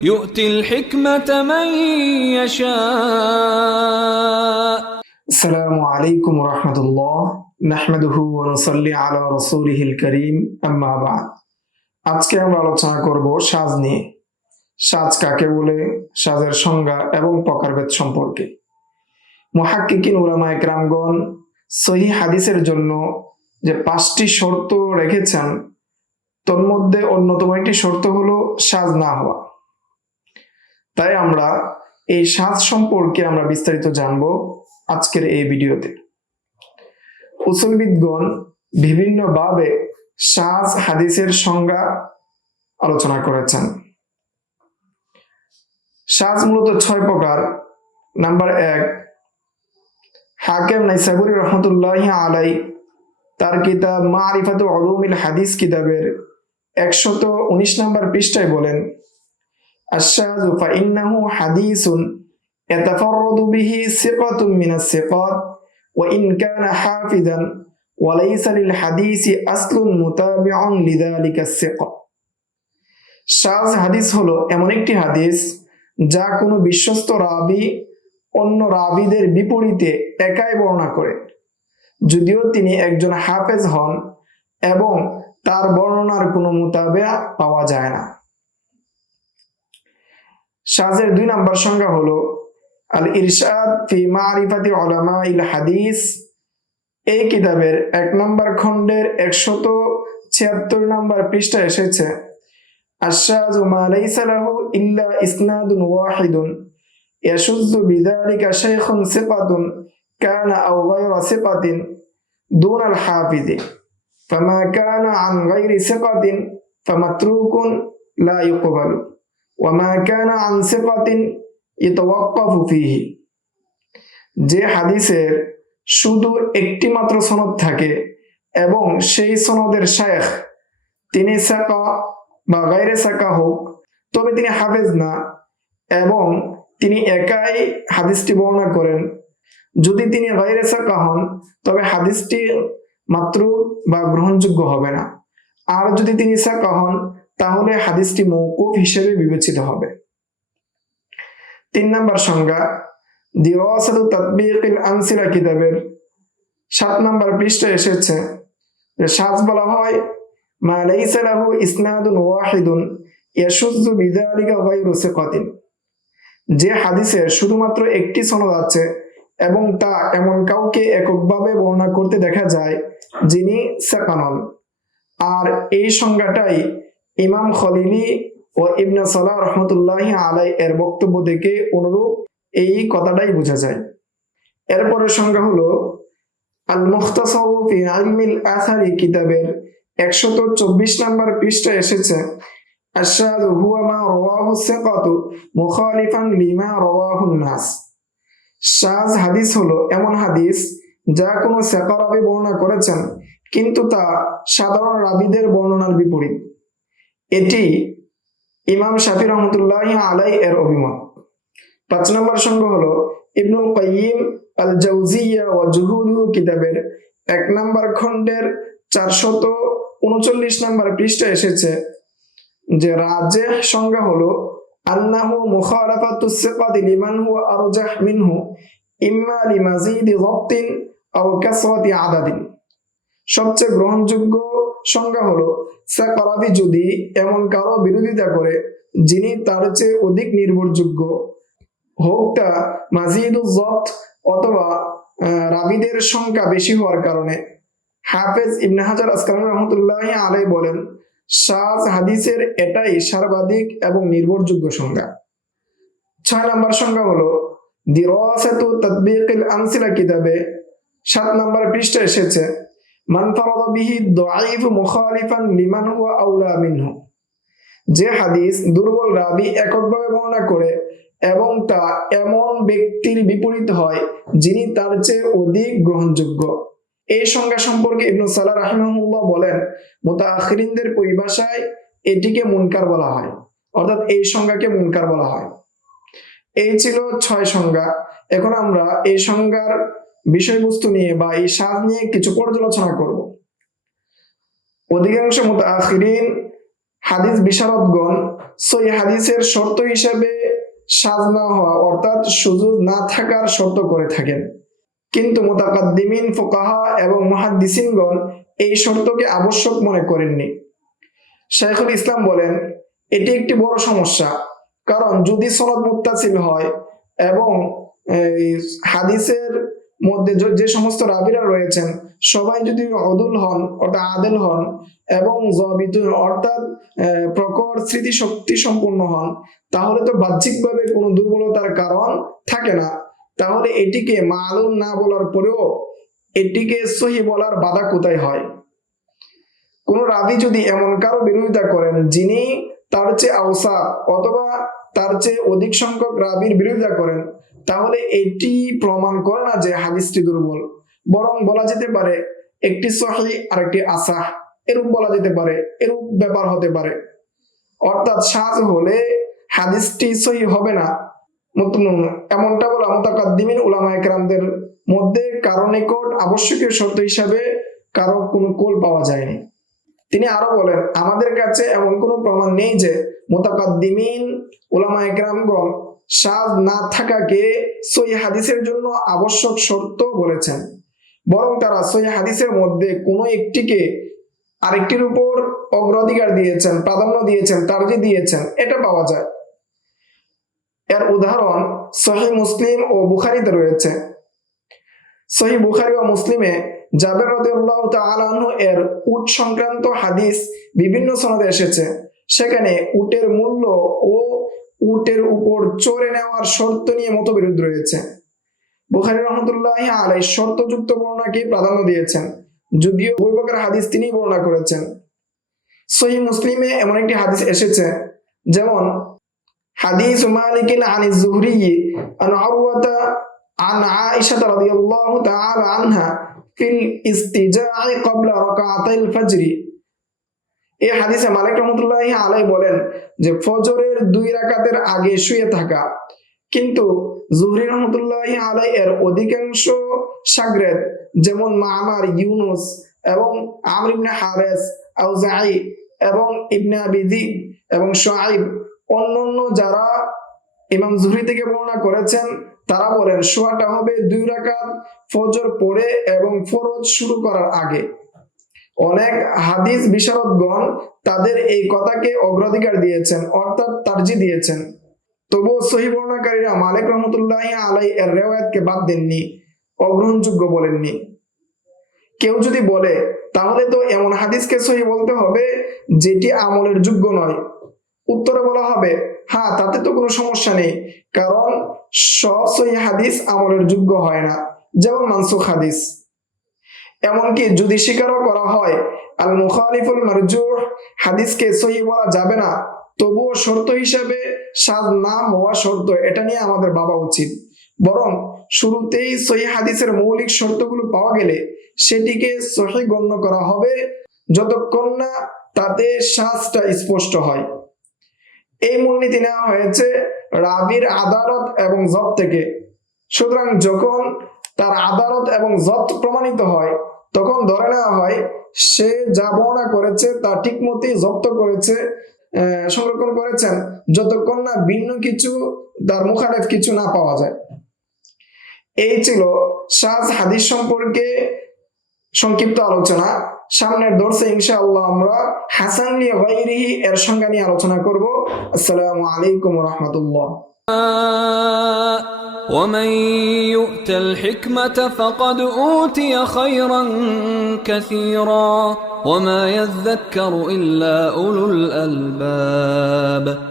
يؤتي الحكمة من يشاء আসসালামু আলাইকুম রহমতুল্লাহ নাহমাদুহু ওয়া নুসাল্লি আলা রাসূলিহিল কারীম আম্মা বা'দ। আজকে আমরা আলোচনা করব সাজ নিয়ে। সাজ কাকে বলে, সাজের সংজ্ঞা এবং প্রকারভেদ সম্পর্কে। মুহাক্কিকিন উলামায়ে কেরামগণ সহিহ হাদিসের জন্য যে 5টি শর্ত রেখেছেন, তার মধ্যে অন্যতম একটি শর্ত হলো সাজ না হওয়া। তাই আমরা এই সাজ সম্পর্কে আমরা বিস্তারিত জানবো আজকের এই ভিডিওতে। উসুলবিদগণ বিভিন্নভাবে সাজ হাদিসের সংজ্ঞা আলোচনা করেছেন। সাজ মূলত 6 প্রকার। নাম্বার 1, হাকিম নাইসাবুরি রহমতুল্লাহি আলাই তার কিতাব মারিফাতু উলুমিল হাদিস কিতাবের 119 নম্বর পৃষ্ঠায় বলেন, আশ-শাযু ফাইন্নাহু হাদিসুন ইয়াতাফাররাদু বিহি সিকাতুন মিনাস সিকাত ওয়া ইন কানা হাফিজান ওয়া লাইসা লিল হাদিসি আসলুন মুতাবিউন লিযালিকা সিকা। শায হাদিস হলো এমন একটি হাদিস যা কোনো বিশ্বস্ত রাবী অন্য রাবীদের বিপরীতে একাই বর্ণনা করে, যদিও তিনি একজন হাফেজ হন, এবং তার বর্ণনার কোনো মুতাবিআ পাওয়া যায় না। শাযের 2 নম্বর সংজ্ঞা হলো আল ইরশাদ ফি মারিফাতি উলামাইল হাদিস। এই কিতাবের 1 নম্বর খণ্ডের 176 নম্বর পৃষ্ঠায় এসেছে, আশ-শাযু মা লাইসা লাহু ইল্লা ইসনাদুন ওয়াহিদুন ইয়াশুয্যু বিযালিকা শাইখুন সিকাতুন কানা আও গায়রা সিকাতিন দুন আল হাফিজ ফামা কানা আন গায়রি সিকাতিন ফামাতরুকুন লা ইউকবালু ওয়া মা কানা আন সিকাতিন ইতাওয়াক্কাফু ফীহি। যে হাদিসের শুধু একটি মাত্র সনদ থাকে এবং সেই সনদের শায়খ তিনি সাকা বা গায়রে সাকা হোক, তবে তিনি হাফেজ না এবং তিনি একাই হাদিসটি বর্ণনা করেন, যদি তিনি গায়রে সাকা হন তবে হাদিসটি মাতরুক বা গ্রহণযোগ্য হবে না, আর যদি তিনি সাকা হন তাহলে হাদিসটি মওকুফ হিসেবে বিবেচিত হবে। 3 নম্বর সংজ্ঞা দিরাসাতু তাতবিকিল আমসিলা কিতাবের 7 নম্বর পৃষ্ঠায় এসেছে, শায বলা হয় মা লাইসা লাহু ইসনাদুন ওয়াহিদুন ইয়াশুয্যু বিযালিকা গায়রু সিকাতিন। যে হাদিসের শুধুমাত্র একটি সনদ আছে এবং তা এমন কাউকে এককভাবে বর্ণনা করতে দেখা যায় যিনি সিকা নন। আর এই সংজ্ঞাটাই ইমাম খলিলি ও ইবনে সালাহ রহমতুল্লাহি আলাই এর বক্তব্য থেকে অনুরূপ, এই কথাটাই বোঝা যায়। এরপরের সংজ্ঞা হলো আল মুখতাসারু ফি ইলমিল আসারি কিতাবের 124 নম্বর পৃষ্ঠায় এসেছে, আশ-শাযু হুয়া মা রাওয়াহু সিকাতু মুখালিফান লিমা রাওয়াহুন নাস। শায হাদিস হলো এমন হাদিস যা কোনো সিকা রাবী বর্ণনা করেছেন কিন্তু তা সাধারণ রাবীদের বর্ণনার বিপরীত। এটি ইমাম শাফি রহমতুল্লাহি আলাই এর অভিমত। 5 নম্বর সংজ্ঞা হলো ইবনুল কাইয়িম আল জাওজিয়া ওয়া জুহুদুহু কিতাবের 1 নম্বর খণ্ডের 439 নম্বর পৃষ্ঠায় এসেছে যে রাজিহ সংজ্ঞা হলো আন্নাহু মুখালাফাতুস সিকাতি লিমান হুয়া আরজাহ মিনহু ইম্মা লিমাজিদি যাবতিন আও কাসরাতি আদাদিন। সবচেয়ে গ্রহণযোগ্য সংজ্ঞা হলো সিকা রাবী যদি এমন কারো বিরোধিতা করে যিনি তার চেয়ে অধিক নির্ভরযোগ্য, হোক তা মাজিদুজ যাbt অথবা রাবীদের সংখ্যা বেশি হওয়ার কারণে। হাফেজ ইবনে হাজার আসকালানি রহমতুল্লাহি আলাই বলেন, শায হাদিসের এটাই সর্বাধিক এবং নির্ভরযোগ্য সংজ্ঞা। 6 নম্বর সংজ্ঞা হলো দিরাসাতু তাতবিকিল আমসিলা কিতাবে 7 নম্বর পৃষ্ঠায় এসেছে, মান ফারাদা বিহি দাঈফ মুখালিফান লিমান হুয়া আউলা মিনহু। যে হাদিস দুর্বল রাবী এককভাবে বর্ণনা করে এবং তা এমন ব্যক্তির বিপরীত হয় যিনি তার চেয়ে অধিক গ্রহণযোগ্য। এই সংজ্ঞা সম্পর্কে ইবনে সালাহ রাহিমাহুল্লাহ বলেন, মুতাআখিরিনদের পরিভাষায় এটিকে মুনকার বলা হয়, অর্থাৎ এই সংজ্ঞাকে মুনকার বলা হয়। এই ছিল 6 সংজ্ঞা। এখন আমরা এই সংজ্ঞার বিষয়বস্তু নিয়ে বা এই শায নিয়ে কিছু পর্যালোচনা করব। অধিকাংশ মুতাআখিরিন হাদিস বিশারদগণ সহিহ হাদিসের শর্ত হিসেবে সাজ না হওয়া অর্থাৎ সুজুদ না থাকার শর্ত করে থাকেন, কিন্তু মুতাকাদ্দিমিন ফুকাহা এবং মুহাদ্দিসিনগণ এই শর্তকে আবশ্যক মনে করেননি। শাইখুল ইসলাম বলেন, এটি একটি বড় সমস্যা, কারণ যদি সনদ মুত্তাসিল হয় এবং হাদিসের মধ্যে যে সমস্ত রাবিরা রয়েছেন সবাই যদি অদুল হন অর্থাৎ আদেল হন এবং যাবিতুন অর্থাৎ প্রখর স্মৃতি শক্তি সম্পূর্ণ হন, তাহলে তো বাহ্যিকভাবে কোনো দুর্বলতার কারণ থাকে না। তাহলে এটিকে মালুম না বলার পরেও এটিকে সহি বলার বাধা কোথায় হয়? কোন রাবি যদি এমন কারো বিরোধিতা করেন যিনি তার চেয়ে আওসা অথবা তার চেয়ে অধিক সংখ্যক রাবির বিরোধিতা করেন, তাহলে এটি প্রমাণ করে না যে হাদিসটি দুর্বল, বরং বলা যেতে পারে একটি সহি আর একটি আসাহ, এরূপ বলা যেতে পারে, এরূপ ব্যাপার হতে পারে। অর্থাৎ সাজ হলে হাদিসটি সহি হবে না, এমনটা বলা মুতাকাদ্দিমিন উলামায়ে কেরামদের মধ্যে কারো নিকট আবশ্যকীয় শর্ত হিসাবে কারো কোনো কৌল পাওয়া যায়নি। তিনি আরো বলেন, আমাদের কাছে এমন কোনো প্রমাণ নেই যে মুতাকাদ্দিমিন উলামায়ে কেরামগণ সাজ না থাকাকে সহিহ হাদিসের জন্য আবশ্যক শর্ত বলেছেন, বরং তারা সহিহ হাদিসের মধ্যে কোনো একটিকে আরেকটির উপর অগ্রাধিকার দিয়েছেন, প্রাধান্য দিয়েছেন, তারজিহ দিয়েছেন, এটা পাওয়া যায়। এর উদাহরণ সহিহ মুসলিম ও বুখারীতে রয়েছে। সহিহ বুখারী ও মুসলিমে জাবের রাদিয়াল্লাহু তাআলা আনহু এর উট সংক্রান্ত হাদিস বিভিন্ন সনদে এসেছে। সেখানে উটের মূল্য ও উটের উপর চড়ে নেওয়ার শর্ত নিয়ে মতবিরোধ রয়েছে। বুখারী রাহমাতুল্লাহি আলাইহি শর্তযুক্ত বর্ণনাকে প্রাধান্য দিয়েছেন, যদিও ওই প্রকার হাদিস তিনি বর্ণনা করেছেন। সহিহ মুসলিমে এমন একটি হাদিস এসেছে, যেমন হাদিস মালিকিন আনিজ যুহরি আন উরওয়াতা আন আয়েশা রাদিয়াল্লাহু তাআলা আনহা ফিল ইস্তিজা'i ক্বাবলা রাকাতাইল ফজর। এই হাদিসে মালিক রাহমাতুল্লাহি আলাইহি বলেন যে ফজরের 2 রাকাতের আগে শুয়ে থাকা, কিন্তু যুহরি রাহমাতুল্লাহি আলাইহি এর অধিকাংশ শাগরেদ যেমন মা'মার, ইউনুস এবং আমর ইবনে হারিস, আউজাঈ এবং ইবনে আবি যিব এবং শুআইব অন্যান্য যারা ইমাম যুহরি থেকে বর্ণনা করেছেন তারা বলেন শোয়াটা হবে 2 রাকাত ফজর পড়ে এবং ফরজ শুরু করার আগে। অনেক হাদিস বিশারদগণ তাদের এই কথাকে অগ্রাধিকার দিয়েছেন অর্থাৎ তারজিহ দিয়েছেন। তবুও সহিহ বর্ণনাকারীরা মালিক রাহমাতুল্লাহি আলাইহি এর রিওয়ায়াতকে বাদ দেননি, অগ্রহণযোগ্য বলেননি। কেউ যদি বলে তাহলে তো এমন হাদিসকে সহিহ বলতে হবে যেটি আমলের যোগ্য নয়, উত্তরে বলা হবে হ্যাঁ, তাতে তো কোনো সমস্যা নেই, কারণ সব সহিহ হাদিস আমলের যোগ্য হয় না, যেমন মানসুখ হাদিস। এমনকি যদি স্বীকারও করা হয় আল মুখালিফুল মারজুহ হাদিসকে সহিহ বলা যাবে না, তবুও শর্ত হিসেবে সাজ না হওয়া শর্ত, এটা নিয়ে আমাদের ভাবা উচিত। বরং শুরুতেই সহিহ হাদিসের মৌলিক শর্তগুলো পাওয়া গেলে সেটিকে সহিহ গণ্য করা হবে, যতক্ষণ না তাতে সাজটা স্পষ্ট হয়। এই মূলনীতি নেওয়া হয়েছে রাবির আদালত এবং জব্ত থেকে। সুতরাং যখন তার আদালত এবং জব্ত প্রমাণিত হয় তখন ধরে নেওয়া হয় সে যা বর্ণনা করেছে তা ঠিক মতোই জব্ত করেছে, সংরক্ষণ করেছেন, যতক্ষণ না ভিন্ন কিছু তার মুখালেফ কিছু না পাওয়া যায়। এই ছিল সাজ হাদিস সম্পর্কে সংক্ষিপ্ত আলোচনা। সামনের দর্শে ইনশাআল্লাহ আমরা হাসান লি গায়রিহি এর সংজ্ঞা নিয়ে আলোচনা করব। আসসালামু আলাইকুম ওয়া রাহমাতুল্লাহ। ومن يؤت الحكمة فقد أوتي خيرا كثيرا وما يذكر إلا أولو الألباب